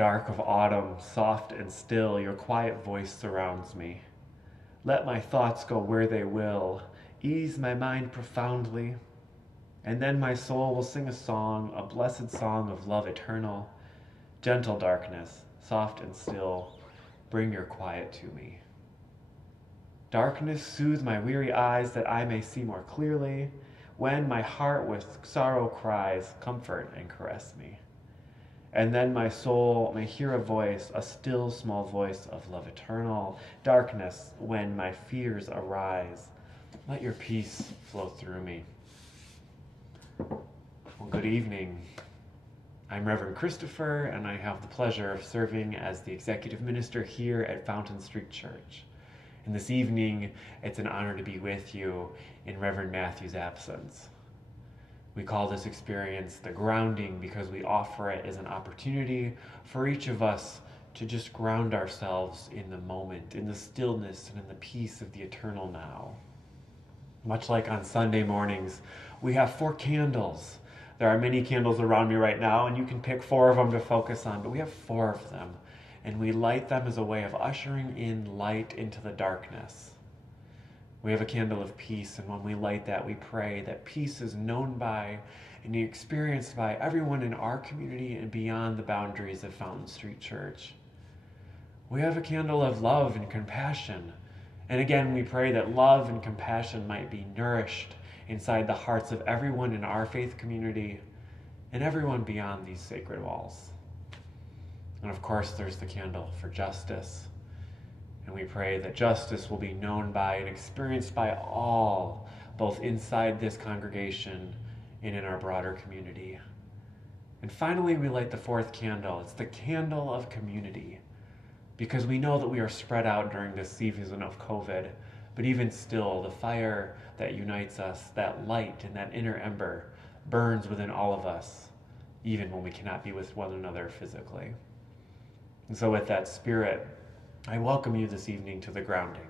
Dark of autumn, soft and still, your quiet voice surrounds me. Let my thoughts go where they will, ease my mind profoundly, and then my soul will sing a song, a blessed song of love eternal. Gentle darkness, soft and still, bring your quiet to me. Darkness, soothe my weary eyes that I may see more clearly. When my heart with sorrow cries, comfort and caress me. And then my soul may hear a voice, a still small voice of love eternal. Darkness, when my fears arise, let your peace flow through me. Well, good evening. I'm Reverend Christopher, and I have the pleasure of serving as the executive minister here at Fountain Street Church. And this evening, it's an honor to be with you in Reverend Matthew's absence. We call this experience the grounding because we offer it as an opportunity for each of us to just ground ourselves in the moment, in the stillness and in the peace of the eternal now. Much like on Sunday mornings, we have 4 candles. There are many candles around me right now, and you can pick 4 of them to focus on, but we have 4 of them, and we light them as a way of ushering in light into the darkness. We have a candle of peace, and when we light that, we pray that peace is known by and experienced by everyone in our community and beyond the boundaries of Fountain Street Church. We have a candle of love and compassion, and again, we pray that love and compassion might be nourished inside the hearts of everyone in our faith community and everyone beyond these sacred walls. And of course, there's the candle for justice. And we pray that justice will be known by and experienced by all, both inside this congregation and in our broader community. And finally, we light the 4th candle. It's the candle of community, because we know that we are spread out during this season of COVID, but even still, the fire that unites us, that light and that inner ember, burns within all of us, even when we cannot be with one another physically. And so with that spirit, I welcome you this evening to the grounding.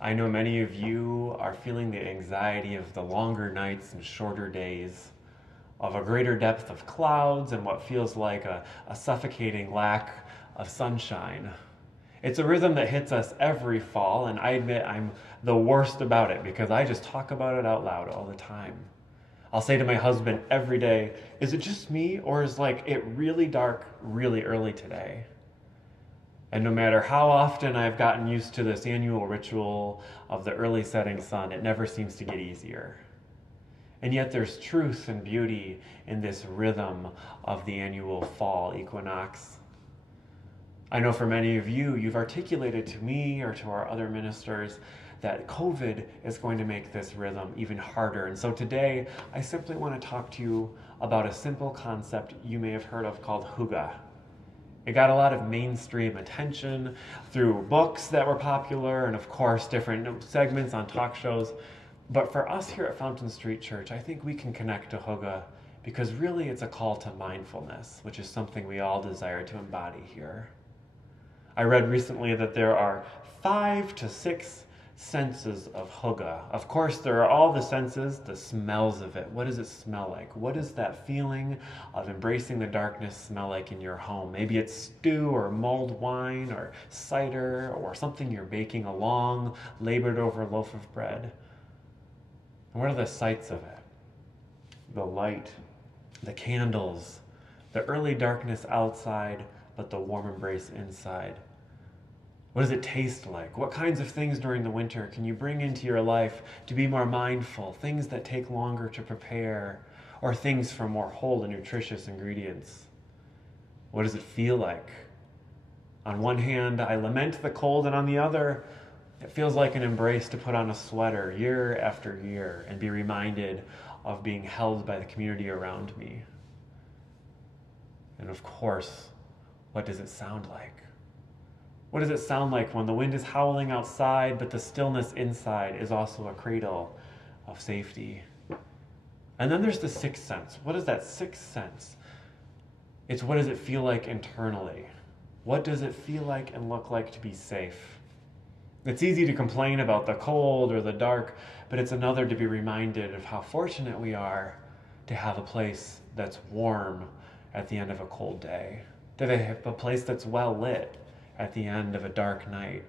I know many of you are feeling the anxiety of the longer nights and shorter days, of a greater depth of clouds and what feels like a suffocating lack of sunshine. It's a rhythm that hits us every fall, and I admit I'm the worst about it because I just talk about it out loud all the time. I'll say to my husband every day, is it just me, or is like it really dark really early today? And no matter how often I've gotten used to this annual ritual of the early setting sun, it never seems to get easier. And yet there's truth and beauty in this rhythm of the annual fall equinox. I know for many of you, you've articulated to me or to our other ministers that COVID is going to make this rhythm even harder. And so today, I simply want to talk to you about a simple concept you may have heard of called Hygge. It got a lot of mainstream attention through books that were popular and, of course, different segments on talk shows. But for us here at Fountain Street Church, I think we can connect to Hygge because really it's a call to mindfulness, which is something we all desire to embody here. I read recently that there are 5 to 6 senses of Hygge. Of course, there are all the senses, the smells of it. What does it smell like? What does that feeling of embracing the darkness smell like in your home? Maybe it's stew or mulled wine or cider or something you're baking, a long, labored over loaf of bread. And what are the sights of it? The light, the candles, the early darkness outside, but the warm embrace inside. What does it taste like? What kinds of things during the winter can you bring into your life to be more mindful? Things that take longer to prepare, or things from more whole and nutritious ingredients? What does it feel like? On one hand, I lament the cold, and on the other, it feels like an embrace to put on a sweater year after year and be reminded of being held by the community around me. And of course, what does it sound like? What does it sound like when the wind is howling outside, but the stillness inside is also a cradle of safety? And then there's the sixth sense. What is that sixth sense? It's what does it feel like internally? What does it feel like and look like to be safe? It's easy to complain about the cold or the dark, but it's another to be reminded of how fortunate we are to have a place that's warm at the end of a cold day, to have a place that's well lit at the end of a dark night.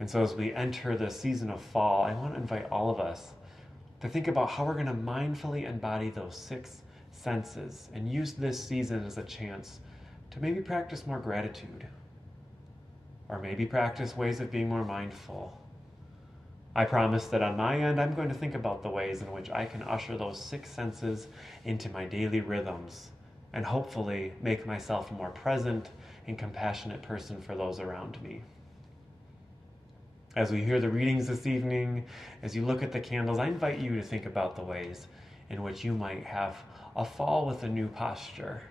And so as we enter the season of fall, I want to invite all of us to think about how we're going to mindfully embody those 6 senses and use this season as a chance to maybe practice more gratitude, or maybe practice ways of being more mindful. I promise that on my end, I'm going to think about the ways in which I can usher those 6 senses into my daily rhythms and hopefully make myself a more present and compassionate person for those around me. As we hear the readings this evening, as you look at the candles, I invite you to think about the ways in which you might have a fall with a new posture.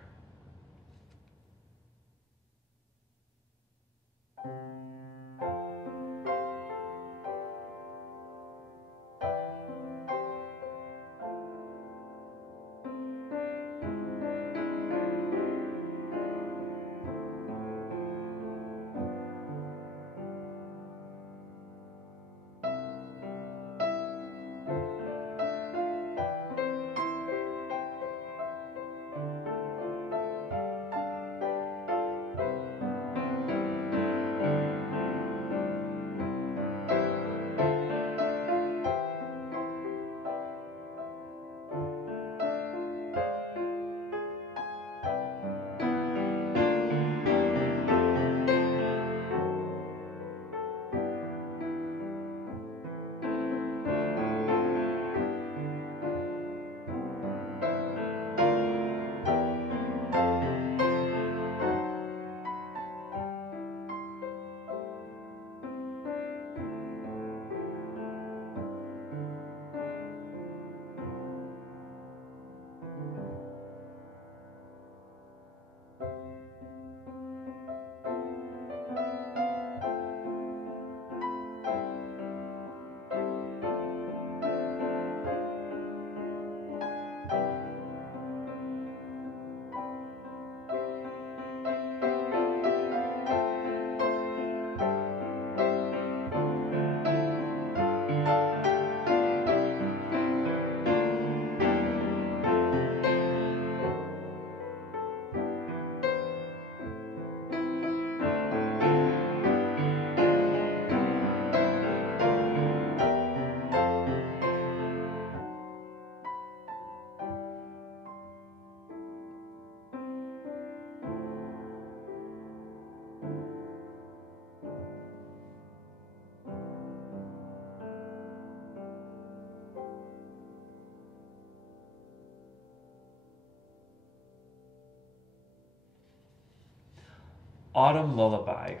Autumn Lullaby.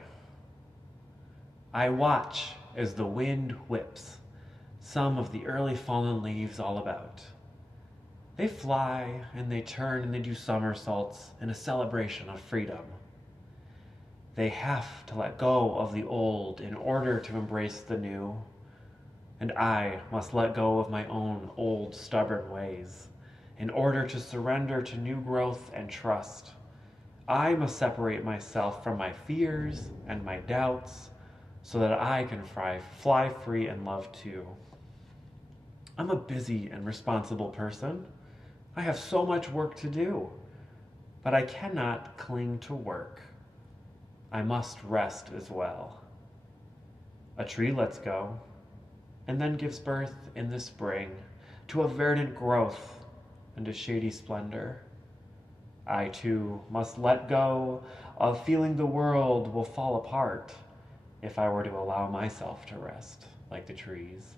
I watch as the wind whips some of the early fallen leaves all about. They fly and they turn and they do somersaults in a celebration of freedom. They have to let go of the old in order to embrace the new. And I must let go of my own old stubborn ways in order to surrender to new growth and trust. I must separate myself from my fears and my doubts so that I can fly free and love too. I'm a busy and responsible person. I have so much work to do, but I cannot cling to work. I must rest as well. A tree lets go and then gives birth in the spring to a verdant growth and a shady splendor. I too must let go of feeling the world will fall apart if I were to allow myself to rest like the trees.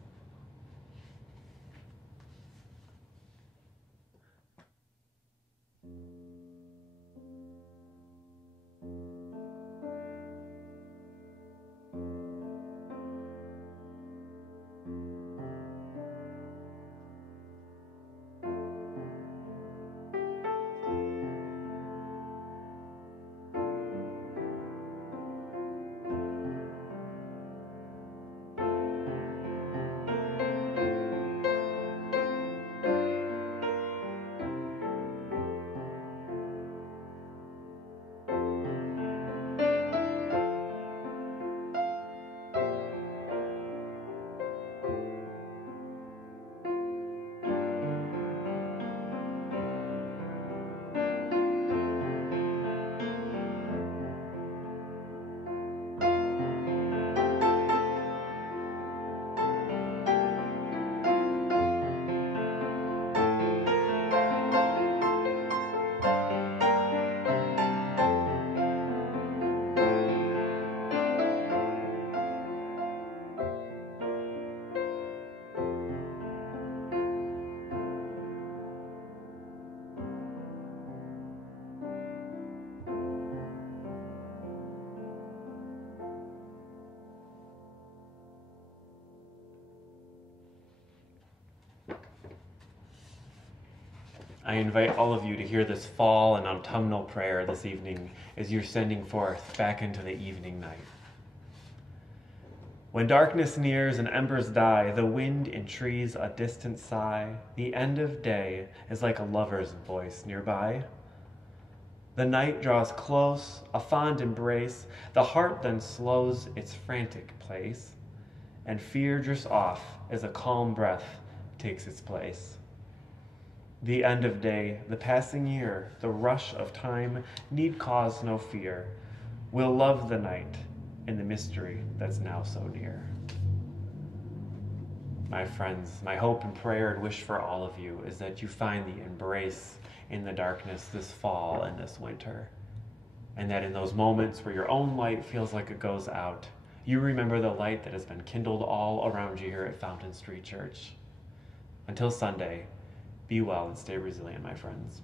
I invite all of you to hear this fall and autumnal prayer this evening as you're sending forth back into the evening night. When darkness nears and embers die, the wind in trees a distant sigh, the end of day is like a lover's voice nearby. The night draws close, a fond embrace, the heart then slows its frantic pace, and fear drifts off as a calm breath takes its place. The end of day, the passing year, the rush of time need cause no fear. We'll love the night in the mystery that's now so near. My friends, my hope and prayer and wish for all of you is that you find the embrace in the darkness this fall and this winter. And that in those moments where your own light feels like it goes out, you remember the light that has been kindled all around you here at Fountain Street Church. Until Sunday, be well and stay resilient, my friends.